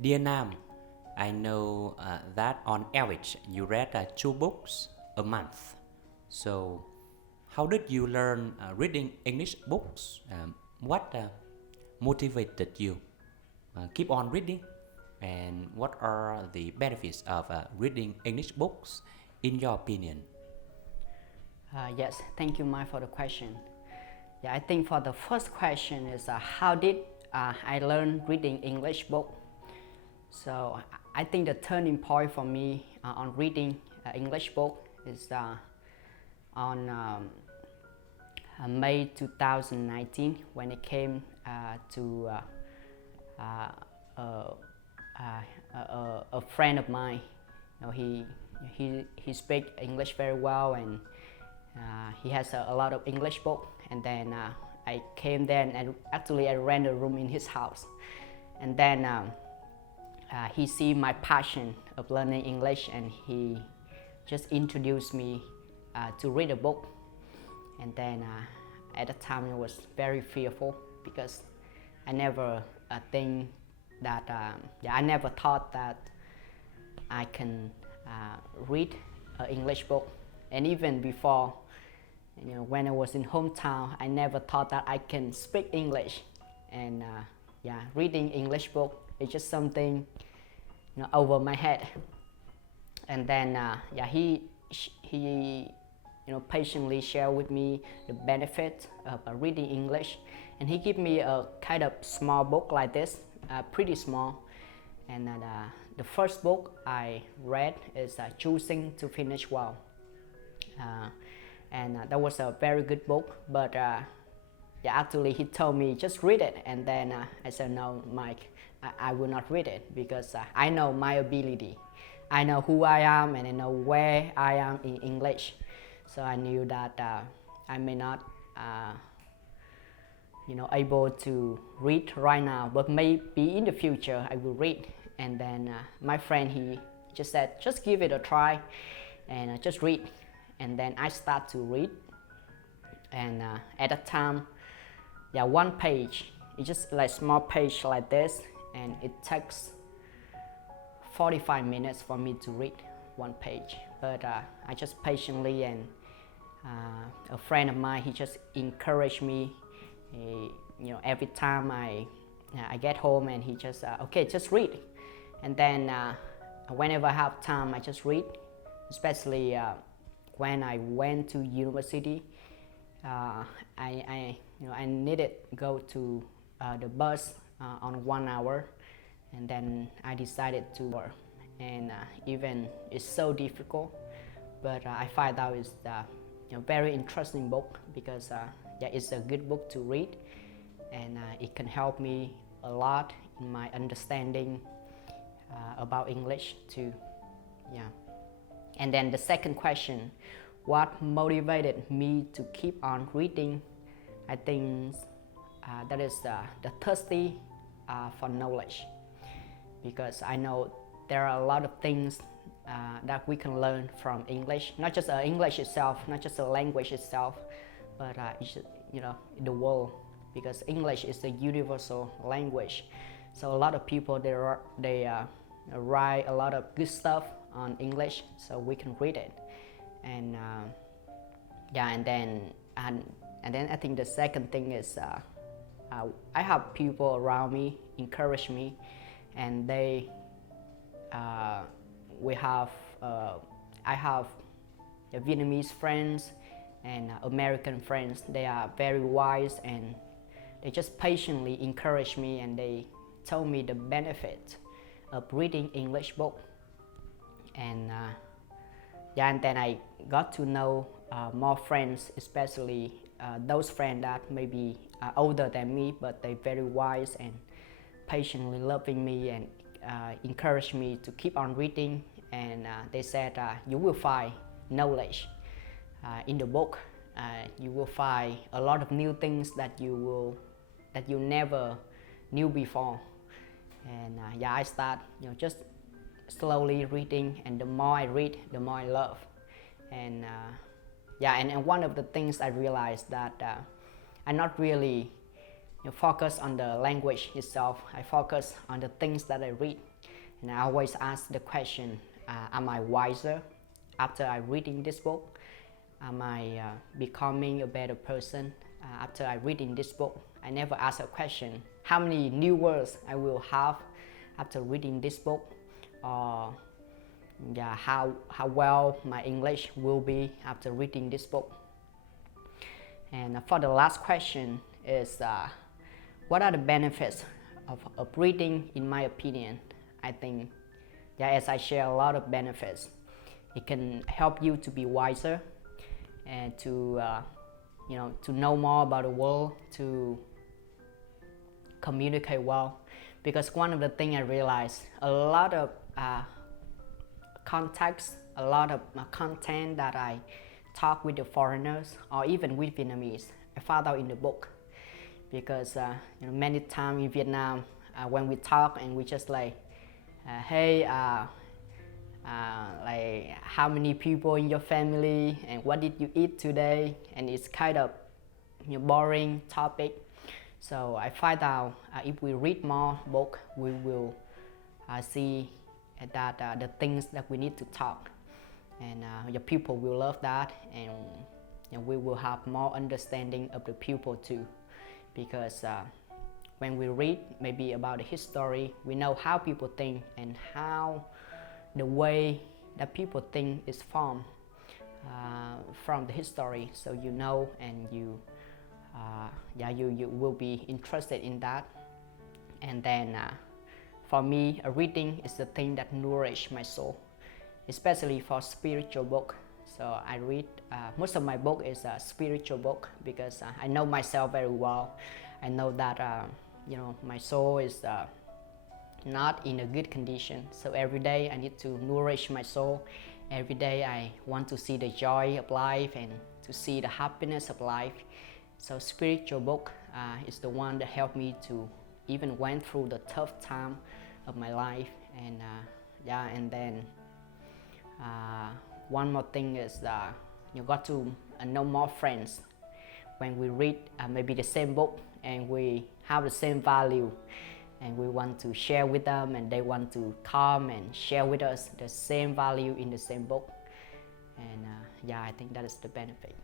Dear Nam, I know that on average you read 2 books a month. So, how did you learn reading English books? What motivated you keep on reading? And what are the benefits of reading English books in your opinion? Yes, thank you, Mike, for the question. Yeah, I think for the first question is how did I learn reading English book? So I think the turning point for me on reading English book is on May 2019 when it came to a friend of mine. You know, he speaks English very well, and he has a lot of English book. And then I came there, and actually I rented a room in his house. And then he see my passion of learning English, and he just introduced me to read a book. And then at the time I was very fearful because I never think that I never thought that I can read an English book. And even before, you know, when I was in hometown, I never thought that I can speak English. And reading English book is just something, you know, over my head. And then he you know, patiently shared with me the benefit of reading English, and he gave me a kind of small book like this, pretty small. And the first book I read is Choosing to Finish Well, and that was a very good book. But actually he told me just read it, and then I said, no, Mike, I will not read it because I know my ability. I know who I am, and I know where I am in English. So I knew that I may not you know, able to read right now, but maybe in the future I will read. And then my friend, he just said, just give it a try and just read. And then I start to read. And at that time, one page, it's just like small page like this, and it takes 45 minutes for me to read one page. But I just patiently, and a friend of mine, he just encouraged me. You know, every time I get home, and he just okay, just read. And then whenever I have time, I just read. Especially when I went to university, I needed to go to the bus on 1 hour, and then I decided to work. And even it's so difficult, but I find out it's a very interesting book because it's a good book to read, and it can help me a lot in my understanding about English too. And then the second question, what motivated me to keep on reading? I think that is the thirsty for knowledge, because I know there are a lot of things that we can learn from English, not just English itself, not just the language itself, but you know, the world, because English is a universal language. So a lot of people, they write a lot of good stuff on English, so we can read it. And and then I think the second thing is I have people around me encourage me, and they I have Vietnamese friends and American friends. They are very wise, and they just patiently encourage me, and they told me the benefit of reading English book. And and then I got to know more friends, especially those friends that may be older than me, but they're very wise and patiently loving me, and encouraged me to keep on reading. And they said, you will find knowledge in the book. You will find a lot of new things that you never knew before. And I start, you know, just slowly reading, and the more I read, the more I love. And and one of the things I realized that I'm not really focus on the language itself. I focus on the things that I read, and I always ask the question, am I wiser after I reading this book? Am I becoming a better person after I reading this book? I never ask a question, how many new words I will have after reading this book, or how well my English will be after reading this book. And for the last question is, what are the benefits of reading in my opinion? I think, as I share a lot of benefits, it can help you to be wiser and to know more about the world, to communicate well. Because one of the things I realized, a lot of context, a lot of content that I talk with the foreigners or even with Vietnamese, I found out in the book. Because many times in Vietnam, when we talk and we just like, hey, like how many people in your family and what did you eat today, and it's kind of boring topic. So I find out if we read more book, we will see that the things that we need to talk, and the people will love that, and we will have more understanding of the people too. Because when we read maybe about the history, we know how people think and how the way that people think is formed from the history. So you know, and you will be interested in that. And then for me, reading is the thing that nourishes my soul, especially for spiritual book. So I read, most of my book is a spiritual book, because I know myself very well. I know that my soul is not in a good condition. So every day I need to nourish my soul. Every day I want to see the joy of life and to see the happiness of life. So spiritual book is the one that helped me to even went through the tough time of my life. And and then one more thing is you got to know more friends. When we read maybe the same book and we have the same value, and we want to share with them, and they want to come and share with us the same value in the same book. And I think that is the benefit.